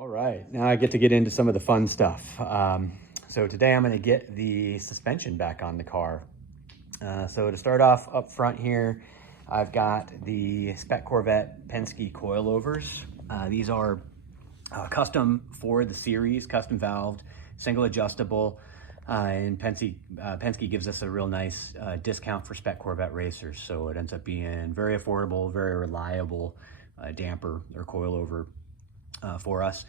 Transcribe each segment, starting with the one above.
All right, now I get to get into some of the fun stuff. So today I'm going to get the suspension back on the car. So to start off up front here, I've got the Spec Corvette Penske coilovers. These are custom for the series, custom valved, single adjustable, and Penske gives us a real nice discount for Spec Corvette racers. So it ends up being very affordable, very reliable damper or coilover for us.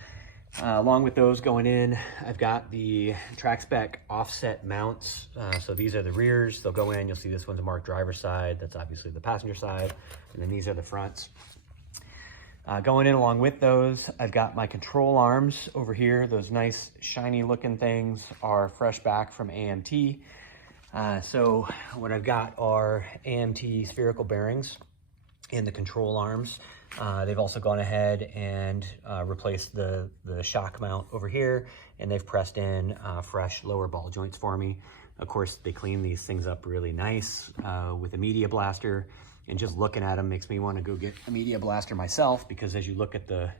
Along with those going in, I've got the track spec offset mounts. So these are the rears. They'll go in. You'll see this one's a marked driver's side. That's obviously the passenger side. And then these are the fronts. Going in along with those, I've got my control arms over here. Those nice shiny looking things are fresh back from AMT. So what I've got are AMT spherical bearings in the control arms. They've also gone ahead and replaced the shock mount over here, and they've pressed in fresh lower ball joints for me. Of course, they clean these things up really nice with a media blaster, and just looking at them makes me want to go get a media blaster myself, because as you look at the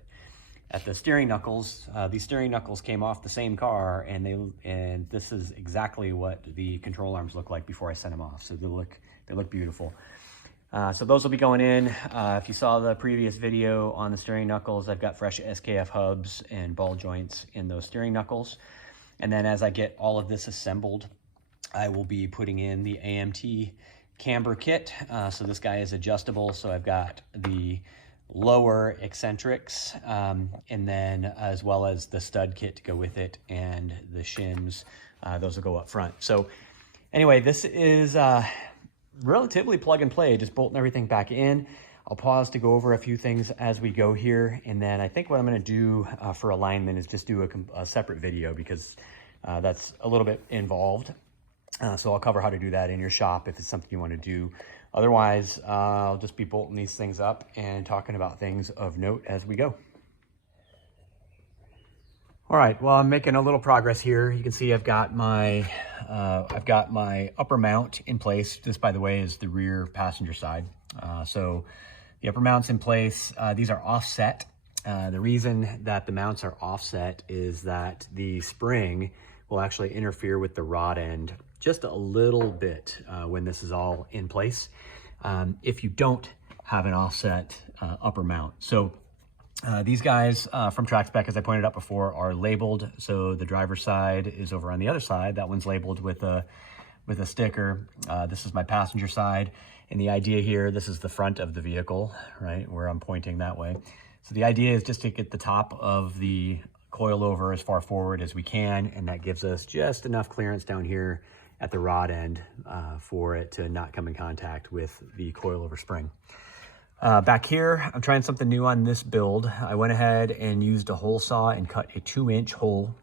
steering knuckles, these steering knuckles came off the same car, and this is exactly what the control arms look like before I sent them off. So they look beautiful. So those will be going in. If you saw the previous video on the steering knuckles, I've got fresh SKF hubs and ball joints in those steering knuckles. And then as I get all of this assembled, I will be putting in the AMT camber kit. So this guy is adjustable. So I've got the lower eccentrics, and then as well as the stud kit to go with it, and the shims, those will go up front. So anyway, this is relatively plug and play, just bolting everything back in. I'll pause to go over a few things as we go here, and then I think what I'm going to do for alignment is just do a separate video, because that's a little bit involved. So I'll cover how to do that in your shop if it's something you want to do. Otherwise, I'll just be bolting these things up and talking about things of note as we go. All right, well, I'm making a little progress here. You can see I've got my upper mount in place. This, by the way, is the rear passenger side. So the upper mount's in place. These are offset. The reason that the mounts are offset is that the spring will actually interfere with the rod end just a little bit when this is all in place, if you don't have an offset upper mount. So these guys from Track Spec, as I pointed out before, are labeled. So the driver's side is over on the other side. That one's labeled with a sticker. This is my passenger side. And the idea here, this is the front of the vehicle, right, where I'm pointing that way. So the idea is just to get the top of the coilover as far forward as we can, and that gives us just enough clearance down here at the rod end for it to not come in contact with the coilover spring. Back here, I'm trying something new on this build. I went ahead and used a hole saw and cut a 2-inch hole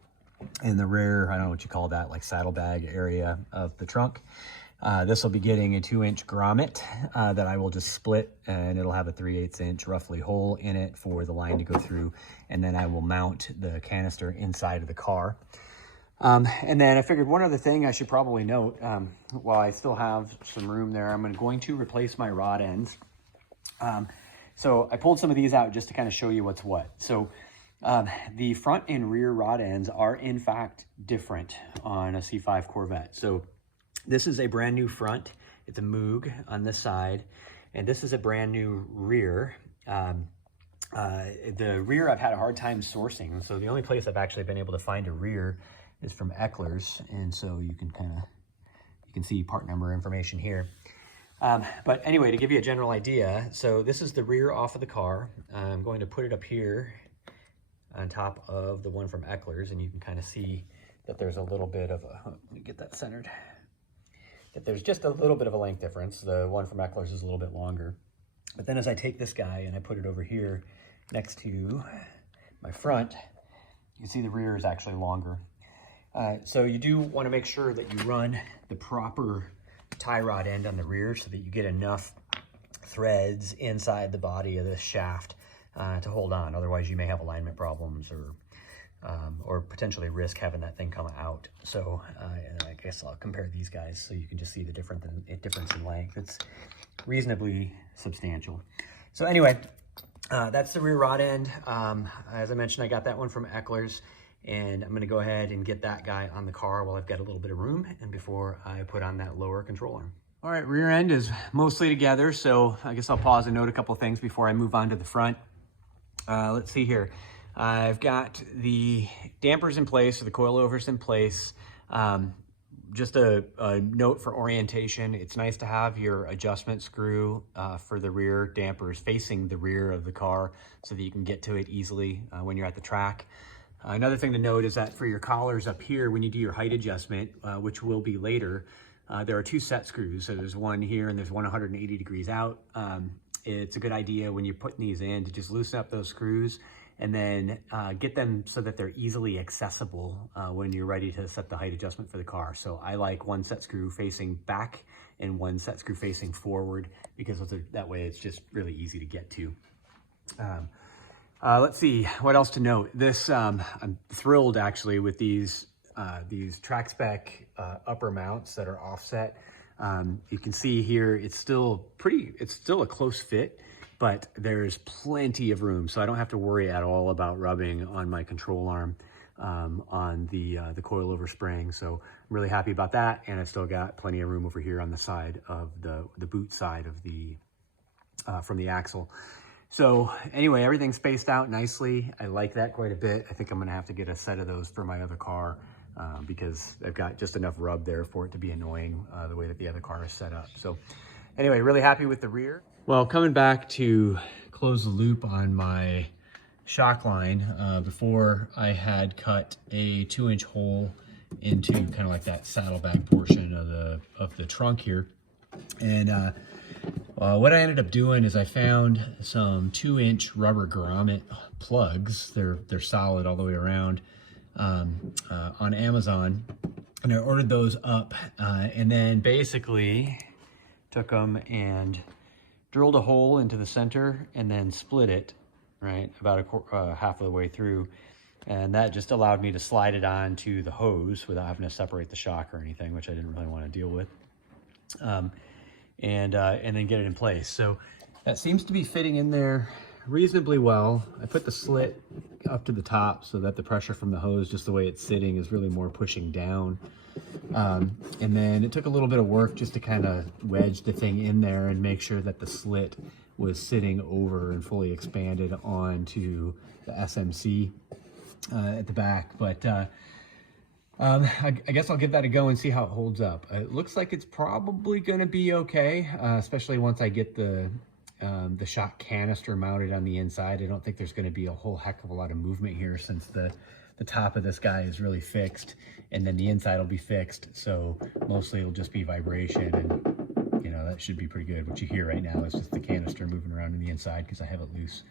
in the rear, I don't know what you call that, like saddlebag area of the trunk. This will be getting a 2-inch grommet that I will just split, and it'll have a 3/8 inch roughly hole in it for the line to go through. And then I will mount the canister inside of the car. And then I figured one other thing I should probably note, while I still have some room there, I'm going to replace my rod ends. So I pulled some of these out just to kind of show you what's what. So the front and rear rod ends are in fact different on a C5 Corvette. So this is a brand new front. It's a Moog on this side, and this is a brand new rear. The rear I've had a hard time sourcing. So the only place I've actually been able to find a rear is from Eckler's. And so you can see part number information here. But anyway, to give you a general idea, so this is the rear off of the car. I'm going to put it up here on top of the one from Eckler's, and you can kind of see that there's a little bit of a, let me get that centered, that there's just a little bit of a length difference. The one from Eckler's is a little bit longer. But then as I take this guy and I put it over here next to my front, you can see the rear is actually longer. So you do want to make sure that you run the proper tie rod end on the rear so that you get enough threads inside the body of this shaft to hold on. Otherwise, you may have alignment problems or potentially risk having that thing come out. So I guess I'll compare these guys so you can just see the difference in length. It's reasonably substantial. So anyway, That's the rear rod end. As I mentioned, I got that one from Eckler's, and I'm gonna go ahead and get that guy on the car while I've got a little bit of room and before I put on that lower control arm. All right, rear end is mostly together, so I guess I'll pause and note a couple of things before I move on to the front. Let's see here. I've got the dampers in place, or the coilovers in place. Just a note for orientation, it's nice to have your adjustment screw for the rear dampers facing the rear of the car so that you can get to it easily when you're at the track. Another thing to note is that for your collars up here, when you do your height adjustment, which will be later, there are 2 set screws. So there's one here and there's one 180 degrees out. It's a good idea when you're putting these in to just loosen up those screws and then get them so that they're easily accessible when you're ready to set the height adjustment for the car. So I like one set screw facing back and one set screw facing forward because that way it's just really easy to get to. Let's see, what else to note? This, I'm thrilled actually with these track spec upper mounts that are offset. You can see here, it's still a close fit, but there's plenty of room. So I don't have to worry at all about rubbing on my control arm on the coilover spring. So I'm really happy about that. And I've still got plenty of room over here on the side of the boot side of from the axle. So anyway, everything's spaced out nicely. I like that quite a bit. I think I'm gonna have to get a set of those for my other car because I've got just enough rub there for it to be annoying the way that the other car is set up. So anyway, really happy with the rear. Well, coming back to close the loop on my shock line, before I had cut a 2-inch hole into kind of like that saddlebag portion of the trunk here. And what I ended up doing is I found some 2-inch rubber grommet plugs. They're solid all the way around on Amazon, and I ordered those up and then basically took them and drilled a hole into the center and then split it right about half of the way through, and that just allowed me to slide it onto the hose without having to separate the shock or anything, which I didn't really want to deal with. And then get it in place. So that seems to be fitting in there reasonably well. I put the slit up to the top so that the pressure from the hose, just the way it's sitting, is really more pushing down. And then it took a little bit of work just to kind of wedge the thing in there and make sure that the slit was sitting over and fully expanded onto the SMC at the back. But I guess I'll give that a go and see how it holds up. It looks like it's probably going to be okay, especially once I get the shock canister mounted on the inside. I don't think there's going to be a whole heck of a lot of movement here since the top of this guy is really fixed, and then the inside will be fixed. So mostly it'll just be vibration, and you know, that should be pretty good. What you hear right now is just the canister moving around on the inside because I have it loose.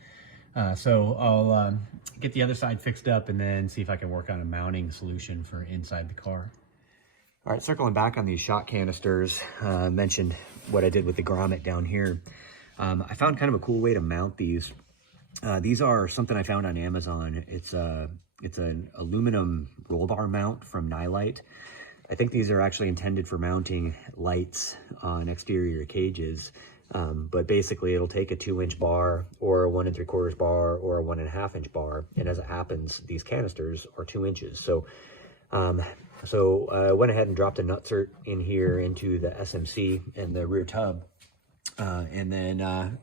So I'll get the other side fixed up and then see if I can work on a mounting solution for inside the car. All right, circling back on these shock canisters, I mentioned what I did with the grommet down here. I found kind of a cool way to mount these. These are something I found on Amazon. It's an aluminum roll bar mount from Nylite. I think these are actually intended for mounting lights on exterior cages. But basically it'll take a 2-inch bar or a 1 3/4 bar or a 1.5 inch bar. And as it happens, these canisters are 2 inches. So I went ahead and dropped a nutsert in here into the SMC and the rear tub. And then,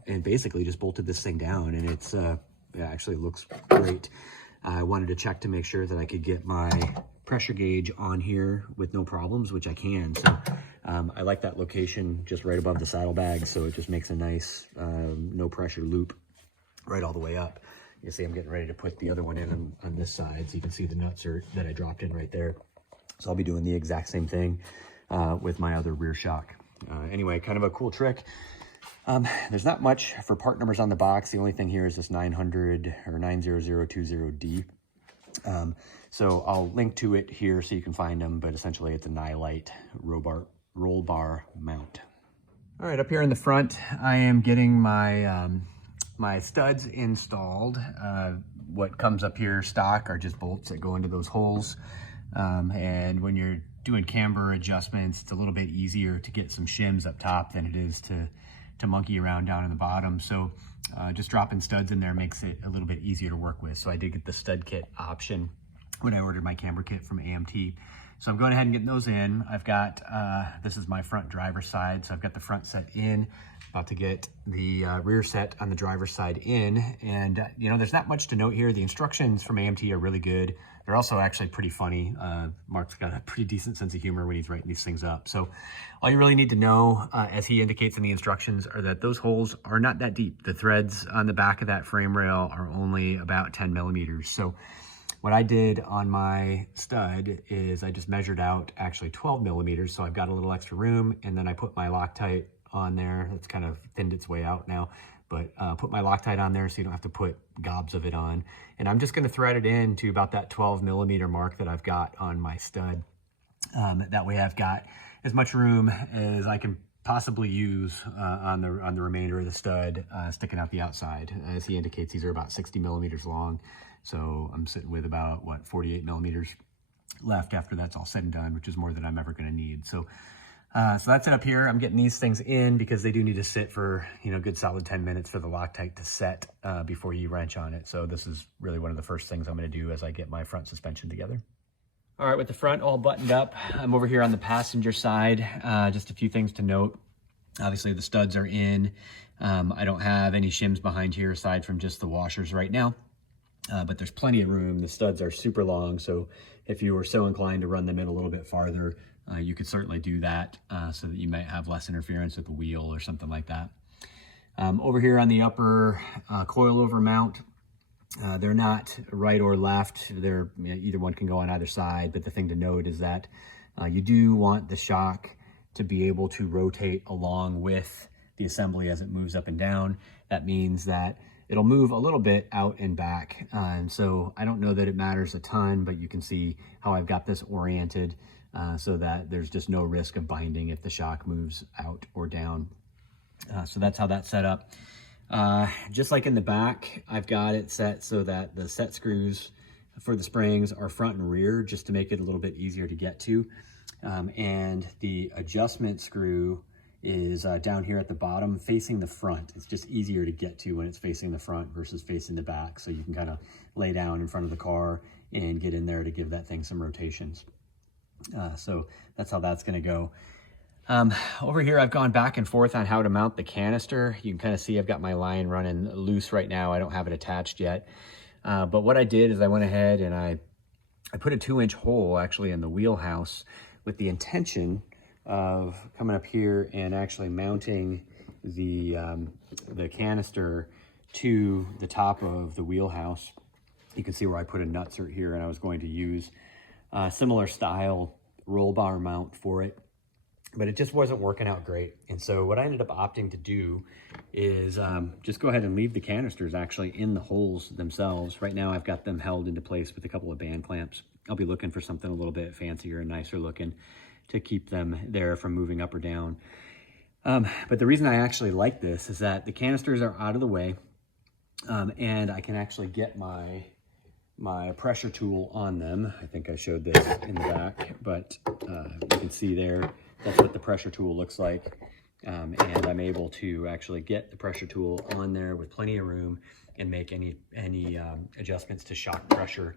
and basically just bolted this thing down, and it actually looks great. I wanted to check to make sure that I could get my pressure gauge on here with no problems, which I can. So I like that location just right above the saddlebag, so it just makes a nice no pressure loop right all the way up. You see I'm getting ready to put the other one in on this side, so you can see the nutsert that I dropped in right there. So I'll be doing the exact same thing with my other rear shock. Anyway, kind of a cool trick. There's not much for part numbers on the box. The only thing here is this 900 or 90020D. So I'll link to it here so you can find them, but essentially it's a Nylite roll bar mount. All right, up here in the front, I am getting my my studs installed. What comes up here stock are just bolts that go into those holes. And when you're doing camber adjustments, it's a little bit easier to get some shims up top than it is to to monkey around down in the bottom. So just dropping studs in there makes it a little bit easier to work with. So I did get the stud kit option when I ordered my camber kit from AMT. So I'm going ahead and getting those in. I've got, this is my front driver's side. So I've got the front set in, about to get the rear set on the driver's side in. And you know, there's not much to note here. The instructions from AMT are really good. They're also actually pretty funny. Mark's got a pretty decent sense of humor when he's writing these things up. So all you really need to know, as he indicates in the instructions, are that those holes are not that deep. The threads on the back of that frame rail are only about 10 millimeters. So what I did on my stud is I just measured out actually 12 millimeters. So I've got a little extra room, and then I put my Loctite on there. It's kind of thinned its way out now, but put my Loctite on there so you don't have to put gobs of it on. And I'm just gonna thread it in to about that 12 millimeter mark that I've got on my stud. That way I've got as much room as I can possibly use on the remainder of the stud sticking out the outside. As he indicates, these are about 60 millimeters long. So I'm sitting with about, what, 48 millimeters left after that's all said and done, which is more than I'm ever gonna need. So that's it up here. I'm getting these things in because they do need to sit for, you know, a good solid 10 minutes for the Loctite to set before you wrench on it. So this is really one of the first things I'm gonna do as I get my front suspension together. All right, with the front all buttoned up, I'm over here on the passenger side. Just a few things to note. Obviously the studs are in. I don't have any shims behind here aside from just the washers right now. But there's plenty of room. The studs are super long, so if you were so inclined to run them in a little bit farther, you could certainly do that so that you might have less interference with the wheel or something like that. Over here on the upper coilover mount, they're not right or left. They're, either one can go on either side, but the thing to note is that you do want the shock to be able to rotate along with the assembly as it moves up and down. That means that it'll move a little bit out and back. And so I don't know that it matters a ton, but you can see how I've got this oriented so that there's just no risk of binding if the shock moves out or down. So that's how that's set up. Just like in the back, I've got it set so that the set screws for the springs are front and rear, just to make it a little bit easier to get to. And the adjustment screw is down here at the bottom facing the front. It's just easier to get to when it's facing the front versus facing the back. So you can kind of lay down in front of the car and get in there to give that thing some rotations. So that's how that's gonna go. Over here, I've gone back and forth on how to mount the canister. You can kind of see I've got my line running loose right now. I don't have it attached yet. But what I did is I went ahead and I put a 2-inch hole actually in the wheelhouse with the intention of coming up here and actually mounting the canister to the top of the wheelhouse. You can see where I put a nutsert here, and I was going to use a similar style roll bar mount for it, but it just wasn't working out great. And so what I ended up opting to do is just go ahead and leave the canisters actually in the holes themselves. Right now I've got them held into place with a couple of band clamps. I'll be looking for something a little bit fancier and nicer looking to keep them there from moving up or down. But the reason I actually like this is that the canisters are out of the way, and I can actually get my pressure tool on them. I think I showed this in the back, but you can see there, that's what the pressure tool looks like. And I'm able to actually get the pressure tool on there with plenty of room and make any adjustments to shock pressure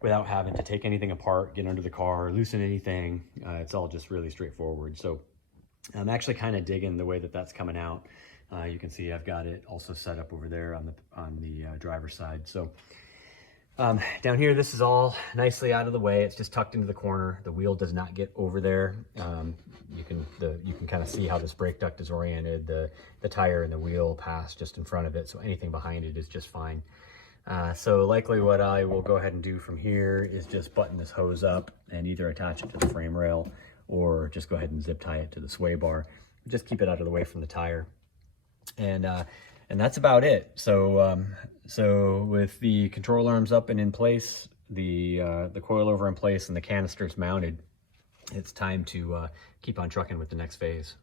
without having to take anything apart, get under the car, loosen anything. It's all just really straightforward. So I'm actually kind of digging the way that that's coming out. You can see I've got it also set up over there on the driver's side. So down here, this is all nicely out of the way. It's just tucked into the corner. The wheel does not get over there. You can kind of see how this brake duct is oriented. The tire and the wheel pass just in front of it, so anything behind it is just fine. So likely what I will go ahead and do from here is just button this hose up and either attach it to the frame rail or just go ahead and zip tie it to the sway bar. Just keep it out of the way from the tire. And that's about it. So with the control arms up and in place, the coilover in place, and the canisters mounted, it's time to keep on trucking with the next phase.